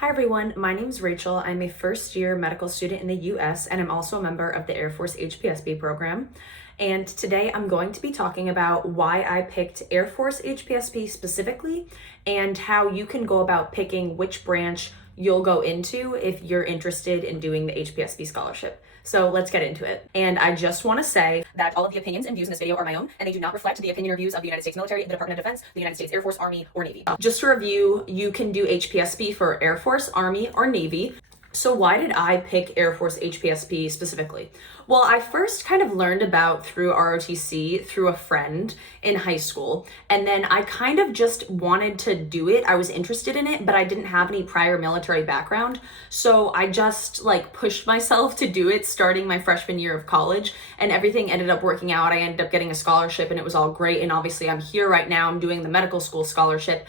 Hi everyone, my name's Rachel. I'm a first year medical student in the US and I'm also a member of the Air Force HPSP program. And today I'm going to be talking about why I picked Air Force HPSP specifically and how you can go about picking which branch you'll go into if you're interested in doing the HPSP scholarship. So let's get into it. And I just want to say that all of the opinions and views in this video are my own, and they do not reflect the opinion or views of the United States military, the Department of Defense, the United States Air Force, Army, or Navy. Just to review, you can do HPSP for Air Force, Army, or Navy. So why did I pick Air Force HPSP specifically? Well, I first kind of learned about through ROTC through a friend in high school, and then I kind of just wanted to do it. I was interested in it, but I didn't have any prior military background. So I just pushed myself to do it starting my freshman year of college, and everything ended up working out. I ended up getting a scholarship and it was all great. And obviously I'm here right now, I'm doing the medical school scholarship.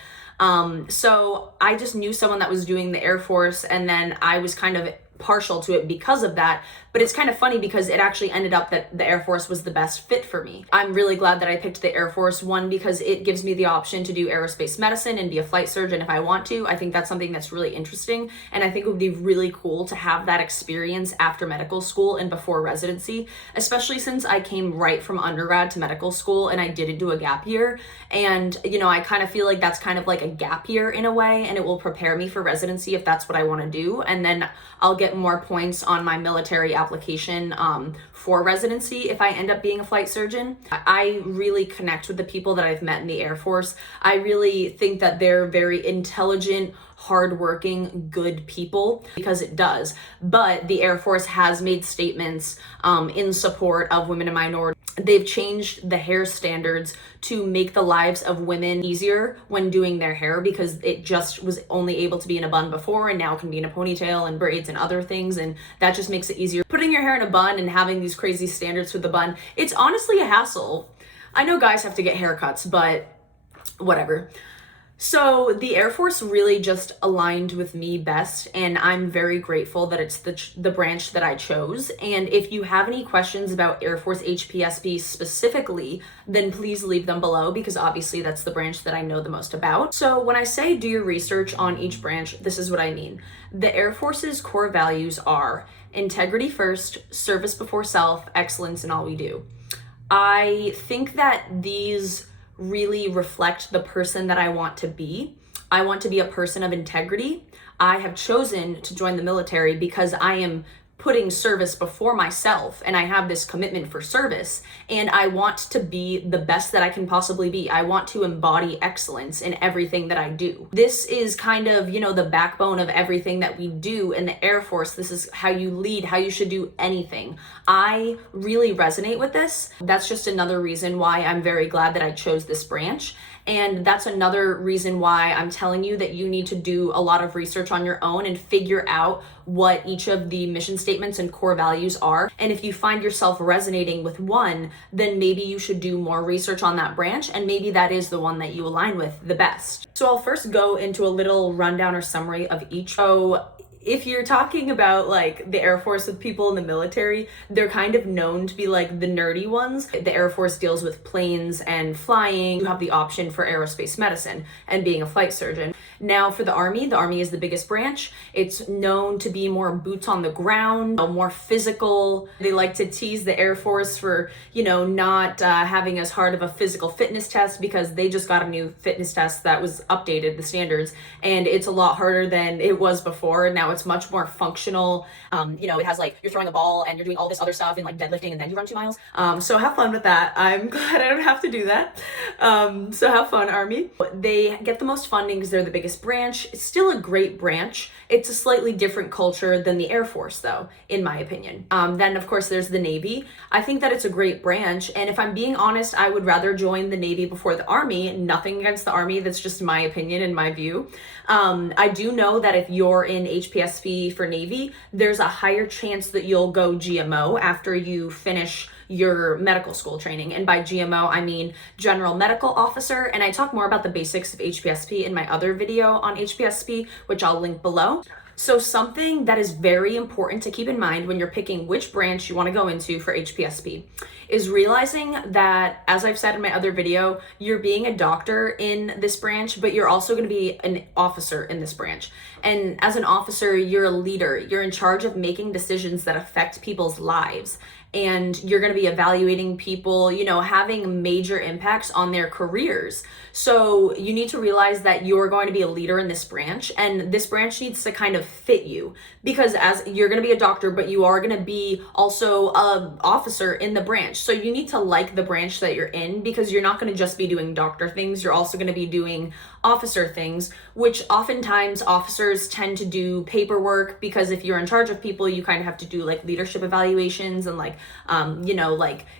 So I just knew someone that was doing the Air Force, and then I was kind of partial to it because of that. But it's kind of funny because it actually ended up that the Air Force was the best fit for me. I'm really glad that I picked the Air Force, one, because it gives me the option to do aerospace medicine and be a flight surgeon if I want to. I think that's something that's really interesting, and I think it would be really cool to have that experience after medical school and before residency, especially since I came right from undergrad to medical school and I didn't do a gap year. And I kind of feel like that's kind of like a gap year in a way, and it will prepare me for residency if that's what I want to do. And then I'll get more points on my military application for residency if I end up being a flight surgeon. I really connect with the people that I've met in the Air Force. I really think that they're very intelligent, hardworking, good people, because it does. But the Air Force has made statements in support of women and minorities. They've changed the hair standards to make the lives of women easier when doing their hair, because it just was only able to be in a bun before and now can be in a ponytail and braids and other things, and that just makes it easier. Putting your hair in a bun and having these crazy standards with the bun, it's honestly a hassle. I know guys have to get haircuts, but whatever. So the Air Force really just aligned with me best, and I'm very grateful that it's the branch that I chose. And if you have any questions about Air Force HPSP specifically, then please leave them below, because obviously that's the branch that I know the most about. So when I say do your research on each branch, this is what I mean. The Air Force's core values are integrity first, service before self, excellence in all we do. I think that these really reflect the person that I want to be. I want to be a person of integrity. I have chosen to join the military because I am putting service before myself, and I have this commitment for service, and I want to be the best that I can possibly be. I want to embody excellence in everything that I do. This is kind of, the backbone of everything that we do in the Air Force. This is how you lead, how you should do anything. I really resonate with this. That's just another reason why I'm very glad that I chose this branch. And that's another reason why I'm telling you that you need to do a lot of research on your own and figure out what each of the mission statements and core values are. And if you find yourself resonating with one, then maybe you should do more research on that branch, and maybe that is the one that you align with the best. So I'll first go into a little rundown or summary of each. So if you're talking about the Air Force with people in the military, they're kind of known to be the nerdy ones. The Air Force deals with planes and flying. You have the option for aerospace medicine and being a flight surgeon. Now for the Army is the biggest branch. It's known to be more boots on the ground, more physical. They like to tease the Air Force for, not having as hard of a physical fitness test, because they just got a new fitness test that was updated, the standards, and it's a lot harder than it was before. And now it's much more functional. It has you're throwing a ball and you're doing all this other stuff in deadlifting, and then you run 2 miles. So have fun with that. I'm glad I don't have to do that. So have fun, Army. They get the most funding because they're the biggest branch. It's still a great branch. It's a slightly different culture than the Air Force, though, in my opinion. Then of course there's the Navy. I think that it's a great branch, and if I'm being honest, I would rather join the Navy before the Army. Nothing against the Army, that's just my opinion and my view. I do know that if you're in HPSP for Navy, there's a higher chance that you'll go GMO after you finish your medical school training. And by GMO, I mean General Medical Officer. And I talk more about the basics of HPSP in my other video on HPSP, which I'll link below. So something that is very important to keep in mind when you're picking which branch you want to go into for HPSP is realizing that, as I've said in my other video, you're being a doctor in this branch, but you're also going to be an officer in this branch. And as an officer, you're a leader. You're in charge of making decisions that affect people's lives. And you're going to be evaluating people, having major impacts on their careers. So you need to realize that you're going to be a leader in this branch, and this branch needs to kind of fit you, because as you're going to be a doctor, but you are going to be also an officer in the branch. So you need to like the branch that you're in, because you're not going to just be doing doctor things. You're also going to be doing officer things, which oftentimes officers tend to do paperwork, because if you're in charge of people, you kind of have to do like leadership evaluations and like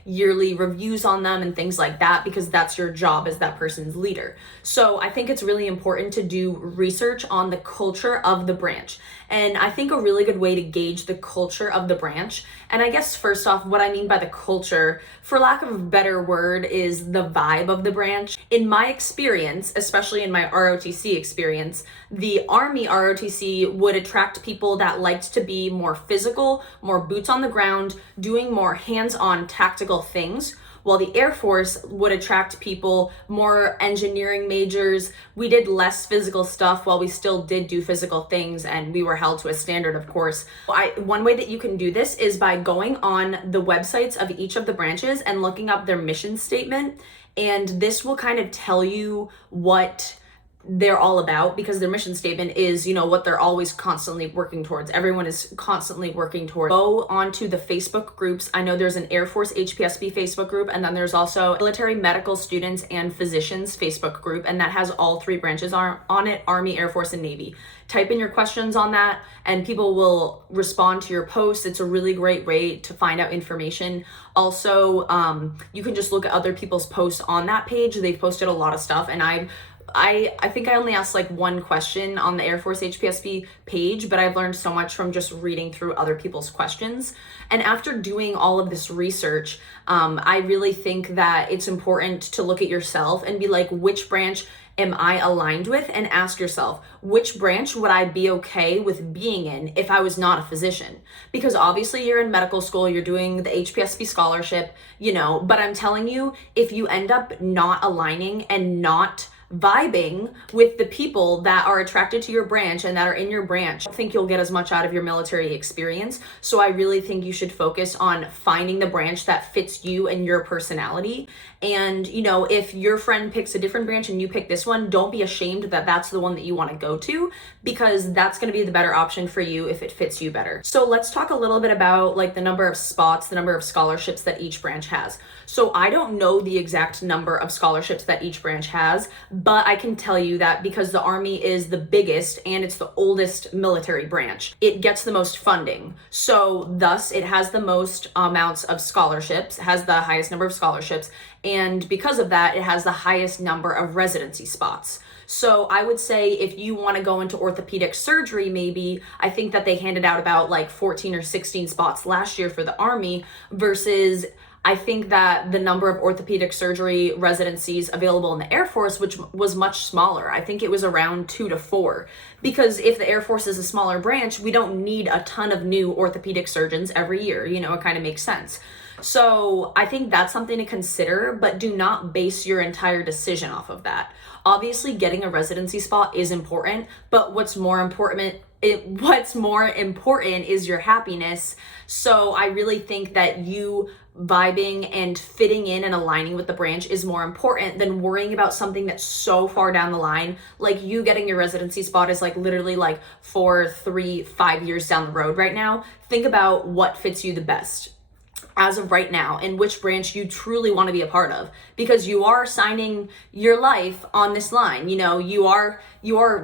yearly reviews on them and things like that, because that's your job as that person's leader. So I think it's really important to do research on the culture of the branch. And I think a really good way to gauge the culture of the branch, and I guess first off, what I mean by the culture, for lack of a better word, is the vibe of the branch. In my experience, especially in my ROTC experience, the Army ROTC would attract people that liked to be more physical, more boots on the ground, doing more hands-on tactical things, while the Air Force would attract people more engineering majors. We did less physical stuff while we still did do physical things, and we were held to a standard, of course. One way that you can do this is by going on the websites of each of the branches and looking up their mission statement, and this will kind of tell you what they're all about, because their mission statement is, what they're always constantly working towards. Everyone is constantly working towards. Go onto the Facebook groups. I know there's an Air Force HPSP Facebook group, and then there's also Military Medical Students and Physicians Facebook group, and that has all three branches on it: Army, Air Force, and Navy. Type in your questions on that, and people will respond to your posts. It's a really great way to find out information. Also, you can just look at other people's posts on that page. They've posted a lot of stuff, and I think I only asked like one question on the Air Force HPSP page, but I've learned so much from just reading through other people's questions. And after doing all of this research, I really think that it's important to look at yourself and be like, which branch am I aligned with? And ask yourself, which branch would I be okay with being in if I was not a physician? Because obviously you're in medical school, you're doing the HPSP scholarship, but I'm telling you, if you end up not aligning and not vibing with the people that are attracted to your branch and that are in your branch, I don't think you'll get as much out of your military experience. So I really think you should focus on finding the branch that fits you and your personality. And, if your friend picks a different branch and you pick this one, don't be ashamed that that's the one that you want to go to, because that's going to be the better option for you if it fits you better. So let's talk a little bit about like the number of spots, the number of scholarships that each branch has. So I don't know the exact number of scholarships that each branch has, but I can tell you that because the Army is the biggest and it's the oldest military branch, it gets the most funding. So thus it has the most amounts of scholarships, has the highest number of scholarships, and because of that, it has the highest number of residency spots. So I would say if you want to go into orthopedic surgery, maybe, I think that they handed out about like 14 or 16 spots last year for the Army, versus I think that the number of orthopedic surgery residencies available in the Air Force, which was much smaller, I think it was around 2 to 4. Because if the Air Force is a smaller branch, we don't need a ton of new orthopedic surgeons every year. It kind of makes sense. So I think that's something to consider, but do not base your entire decision off of that. Obviously, getting a residency spot is important, but what's more important is your happiness. So I really think that you vibing and fitting in and aligning with the branch is more important than worrying about something that's so far down the line. Like, you getting your residency spot is like literally like 4, 3, 5 years down the road right now. Think about what fits you the best as of right now and which branch you truly want to be a part of, because you are signing your life on this line. You are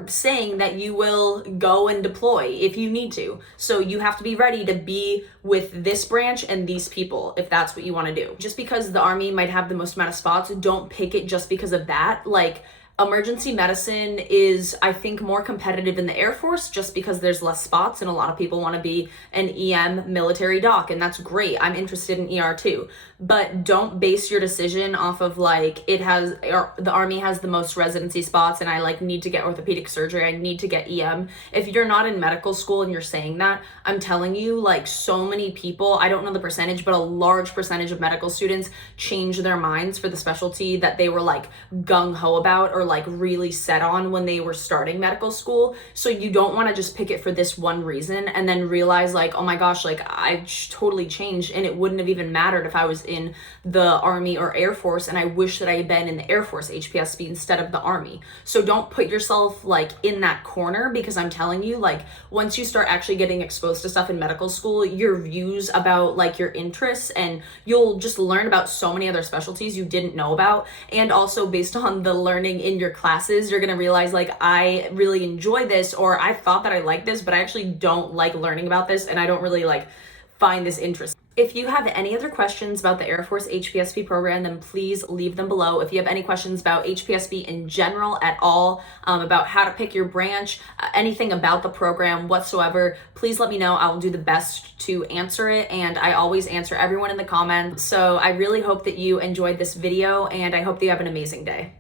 saying that you will go and deploy if you need to. So you have to be ready to be with this branch and these people if that's what you want to do. Just because the Army might have the most amount of spots, don't pick it just because of that. Like, Emergency medicine is, I think, more competitive in the Air Force just because there's less spots and a lot of people want to be an EM military doc, and that's great. I'm interested in ER too. But don't base your decision off of like the Army has the most residency spots and I like need to get orthopedic surgery, I need to get EM. If you're not in medical school and you're saying that, I'm telling you, like, so many people, I don't know the percentage, but a large percentage of medical students change their minds for the specialty that they were like gung-ho about or like really set on when they were starting medical school. So you don't want to just pick it for this one reason and then realize like, oh my gosh, like I've totally changed and it wouldn't have even mattered if I was in the Army or Air Force, and I wish that I had been in the Air Force HPSP instead of the Army. So don't put yourself like in that corner, because I'm telling you, like, once you start actually getting exposed to stuff in medical school, your views about like your interests, and you'll just learn about so many other specialties you didn't know about. And also based on the learning in your classes, you're gonna realize like, I really enjoy this, or I thought that I liked this, but I actually don't like learning about this and I don't really like find this interesting. If you have any other questions about the Air Force HPSP program, then please leave them below. If you have any questions about HPSP in general at all, about how to pick your branch, anything about the program whatsoever, please let me know. I will do the best to answer it, and I always answer everyone in the comments. So I really hope that you enjoyed this video, and I hope that you have an amazing day.